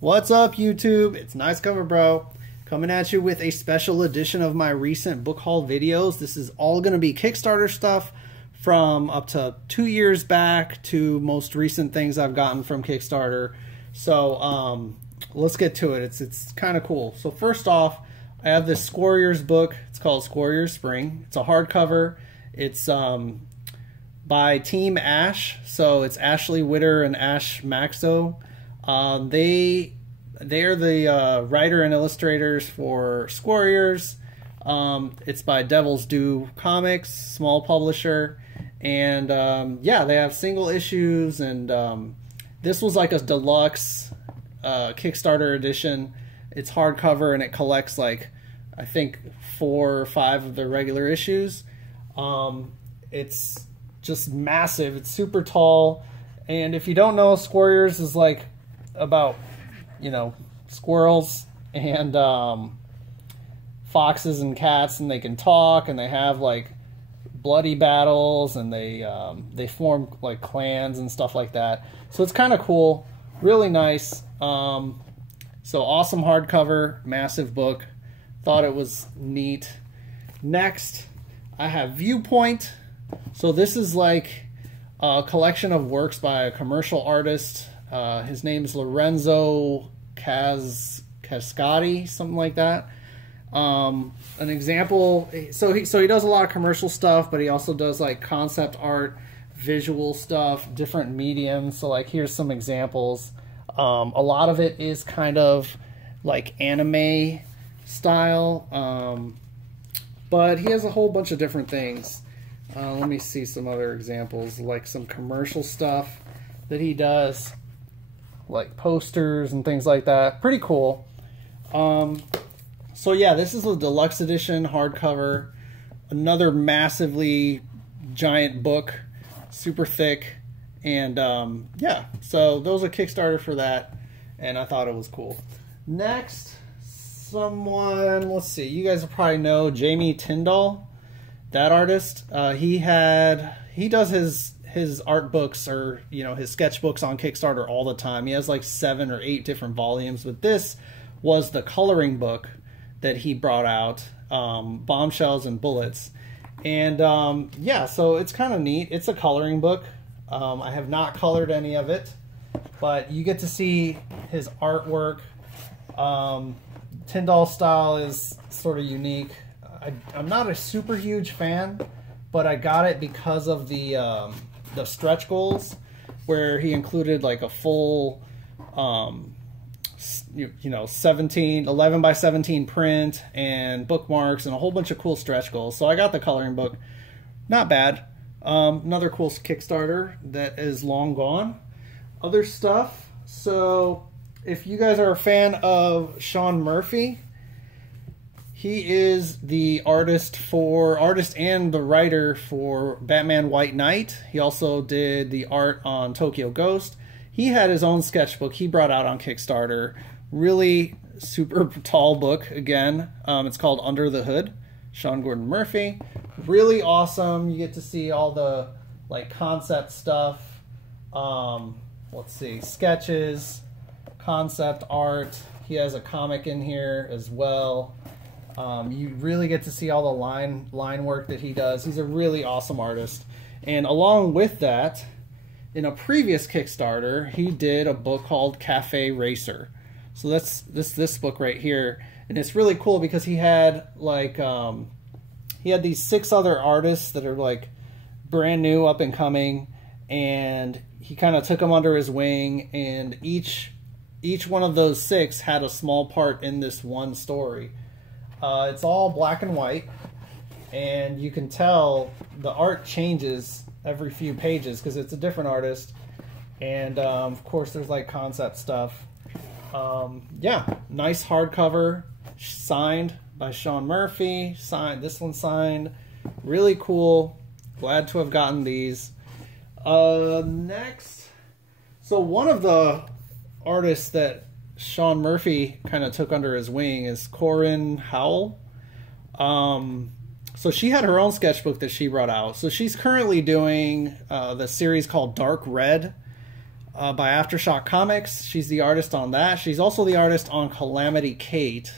What's up, YouTube? It's Nice Cover Bro coming at you with a special edition of my recent book haul videos. This is all going to be Kickstarter stuff from up to 2 years back to most recent things I've gotten from Kickstarter. So let's get to it. It's kind of cool. So first off, I have this Squarriors book. It's called Squarriors Spring. It's a hardcover. It's by Team Ash. So it's Ashley Witter and Ash Maxo. They are the writer and illustrators for Squarriors. It's by Devil's Due Comics, small publisher, and yeah, they have single issues, and this was like a deluxe Kickstarter edition. It's hardcover and it collects like I think 4 or 5 of their regular issues. It's just massive. It's super tall, and if you don't know, Squarriors is like about, you know, squirrels and foxes and cats, and they can talk, and they have like bloody battles, and they form like clans and stuff like that. So it's kind of cool, really nice. So awesome hardcover, massive book. Thought it was neat. Next, I have Viewpoint. So this is like a collection of works by a commercial artist. His name's Lorenzo Cascati, something like that. An example, so he does a lot of commercial stuff, but he also does like concept art, visual stuff, different mediums. So like here's some examples. A lot of it is kind of like anime style, but he has a whole bunch of different things. Let me see some other examples, like some commercial stuff that he does, like posters and things like that. Pretty cool. So yeah, this is a deluxe edition hardcover, another massively giant book, super thick, and yeah, so those are Kickstarter for that, and I thought it was cool. Next, someone, let's see, you guys will probably know Jamie Tyndall, that artist. He does his art books, or you know, his sketchbooks on Kickstarter all the time. He has like 7 or 8 different volumes, but this was the coloring book that he brought out, Bombshells and Bullets. And yeah, so it's kind of neat. It's a coloring book. I have not colored any of it, but you get to see his artwork. Tyndall style is sort of unique. I'm not a super huge fan, but I got it because of the stretch goals, where he included like a full you know 11 by 17 print and bookmarks and a whole bunch of cool stretch goals. So I got the coloring book. Not bad. Another cool Kickstarter that is long gone. Other stuff. So if you guys are a fan of Sean Murphy, he is the artist and the writer for Batman White Knight. He also did the art on Tokyo Ghost. He had his own sketchbook he brought out on Kickstarter. Really super tall book again. It's called Under the Hood. Sean Gordon Murphy. Really awesome. You get to see all the like concept stuff. Let's see, sketches, concept art. He has a comic in here as well. You really get to see all the line work that he does. He's a really awesome artist. And along with that, in a previous Kickstarter, he did a book called Cafe Racer. So that's this book right here, and it's really cool because he had like he had these 6 other artists that are like brand new, up and coming, and he kind of took them under his wing, and each one of those 6 had a small part in this one story. It's all black and white, and you can tell the art changes every few pages because it's a different artist. And of course there's like concept stuff. Yeah, nice hardcover, signed by Sean Murphy. This one signed. Really cool. Glad to have gotten these. Next, so one of the artists that Sean Murphy kind of took under his wing is Corinne Howell. So she had her own sketchbook that she brought out. So she's currently doing the series called Dark Red. by Aftershock Comics. She's the artist on that. She's also the artist on Calamity Kate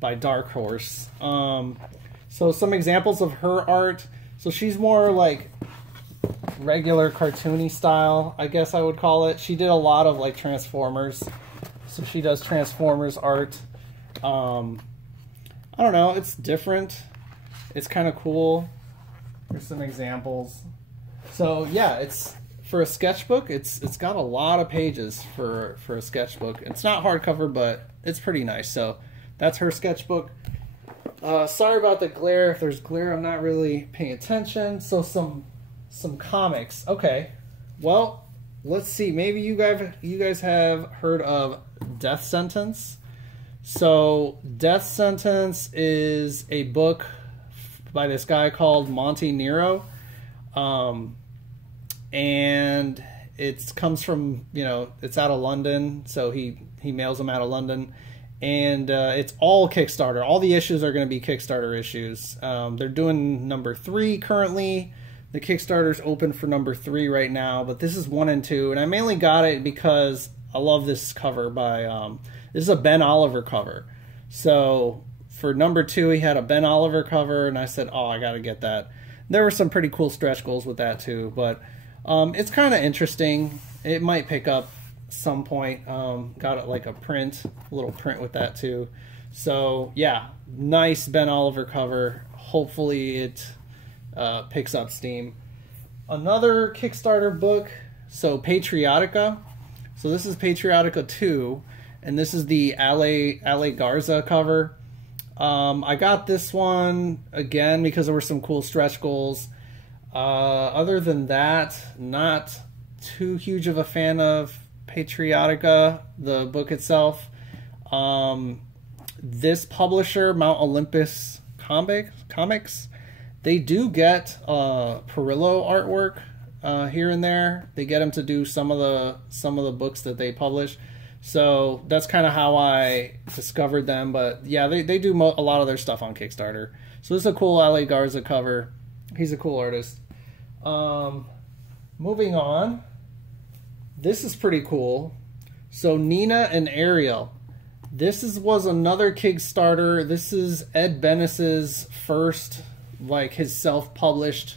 by Dark Horse. So some examples of her art. So she's more like regular cartoony style, I guess I would call it. She did a lot of like Transformers. So she does Transformers art. I don't know, it's different. It's kind of cool. Here's some examples. So yeah, it's for a sketchbook. It's got a lot of pages for a sketchbook. It's not hardcover, but it's pretty nice. So that's her sketchbook. Sorry about the glare. If there's glare, I'm not really paying attention. So some comics. Okay, well, let's see. Maybe you guys have heard of Death Sentence. So Death Sentence is a book by this guy called Monty Nero, and it comes from, you know, it's out of London, so he mails them out of London, and it's all Kickstarter. All the issues are going to be Kickstarter issues. They're doing number 3 currently. The Kickstarter's open for number 3 right now, but this is 1 and 2, and I mainly got it because I love this cover by this is a Ben Oliver cover. So for number 2, he had a Ben Oliver cover, and I said, oh, I gotta get that. There were some pretty cool stretch goals with that too, but it's kind of interesting. It might pick up some point. Got it like a little print with that too. So yeah, nice Ben Oliver cover. Hopefully it picks up steam. Another Kickstarter book, so Patriotica. So this is Patriotica 2, and this is the Ale Garza cover. I got this one, again, because there were some cool stretch goals. Other than that, not too huge of a fan of Patriotica, the book itself. This publisher, Mount Olympus Comics, they do get Perillo artwork here and there. They get them to do some of the books that they publish. So that's kind of how I discovered them. But yeah, they do a lot of their stuff on Kickstarter. So this is a cool Ale Garza cover. He's a cool artist. Moving on. This is pretty cool. So Nina and Ariel. This was another Kickstarter. This is Ed Benes's first, like, his self-published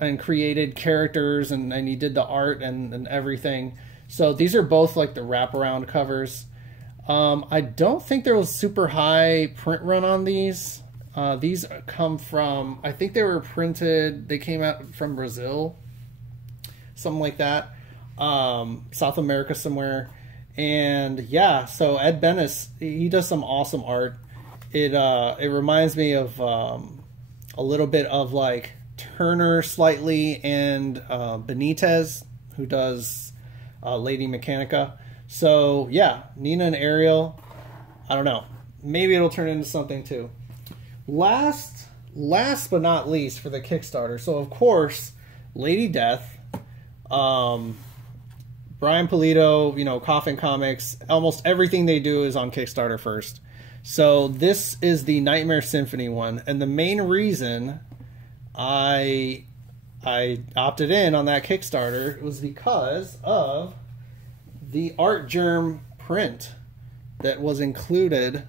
and created characters, and he did the art and everything. So these are both like the wraparound covers. I don't think there was super high print run on these. These come from, I think they were printed, they came out from Brazil, something like that, South America somewhere. And yeah, so Ed Benes, he does some awesome art. It reminds me of a little bit of like Turner slightly, and Benitez, who does Lady Mechanica. So yeah, Nina and Ariel, I don't know, maybe it'll turn into something too. Last but not least for the Kickstarter, so of course Lady Death, Brian Pulido, you know, Coffin Comics, almost everything they do is on Kickstarter first. So this is the Nightmare Symphony one, and the main reason I opted in on that Kickstarter was because of the Art Germ print that was included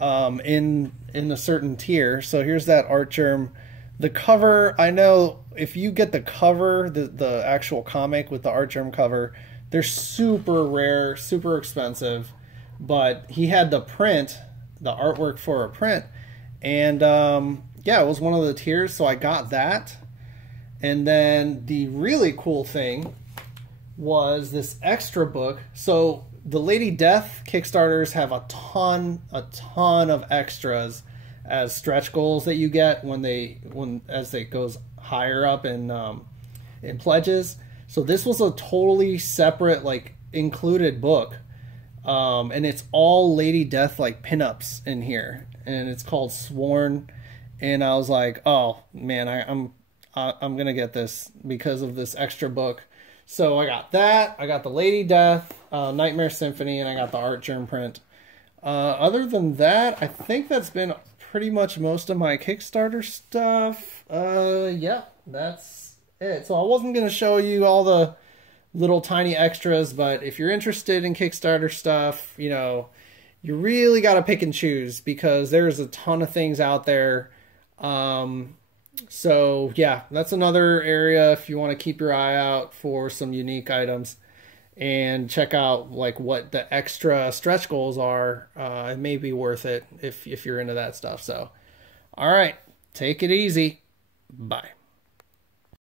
in a certain tier. So here's that Art Germ. The cover, I know if you get the cover, the actual comic with the Art Germ cover, they're super rare, super expensive, but he had the print, the artwork for a print, and yeah, it was one of the tiers, so I got that. And then the really cool thing was this extra book. So the Lady Death Kickstarters have a ton of extras as stretch goals that you get as it goes higher up in pledges. So this was a totally separate, like, included book, and it's all Lady Death like pinups in here, and it's called Sworn. And I was like, oh man, I'm gonna get this because of this extra book. So I got that. I got the Lady Death, Nightmare Symphony, and I got the Art Germ print. Other than that, I think that's been pretty much most of my Kickstarter stuff. Yeah, that's it. So I wasn't gonna show you all little tiny extras. But if you're interested in Kickstarter stuff, you know, you really got to pick and choose because there's a ton of things out there. So yeah, that's another area if you want to keep your eye out for some unique items and check out like what the extra stretch goals are. It may be worth it if you're into that stuff. So, all right, take it easy. Bye.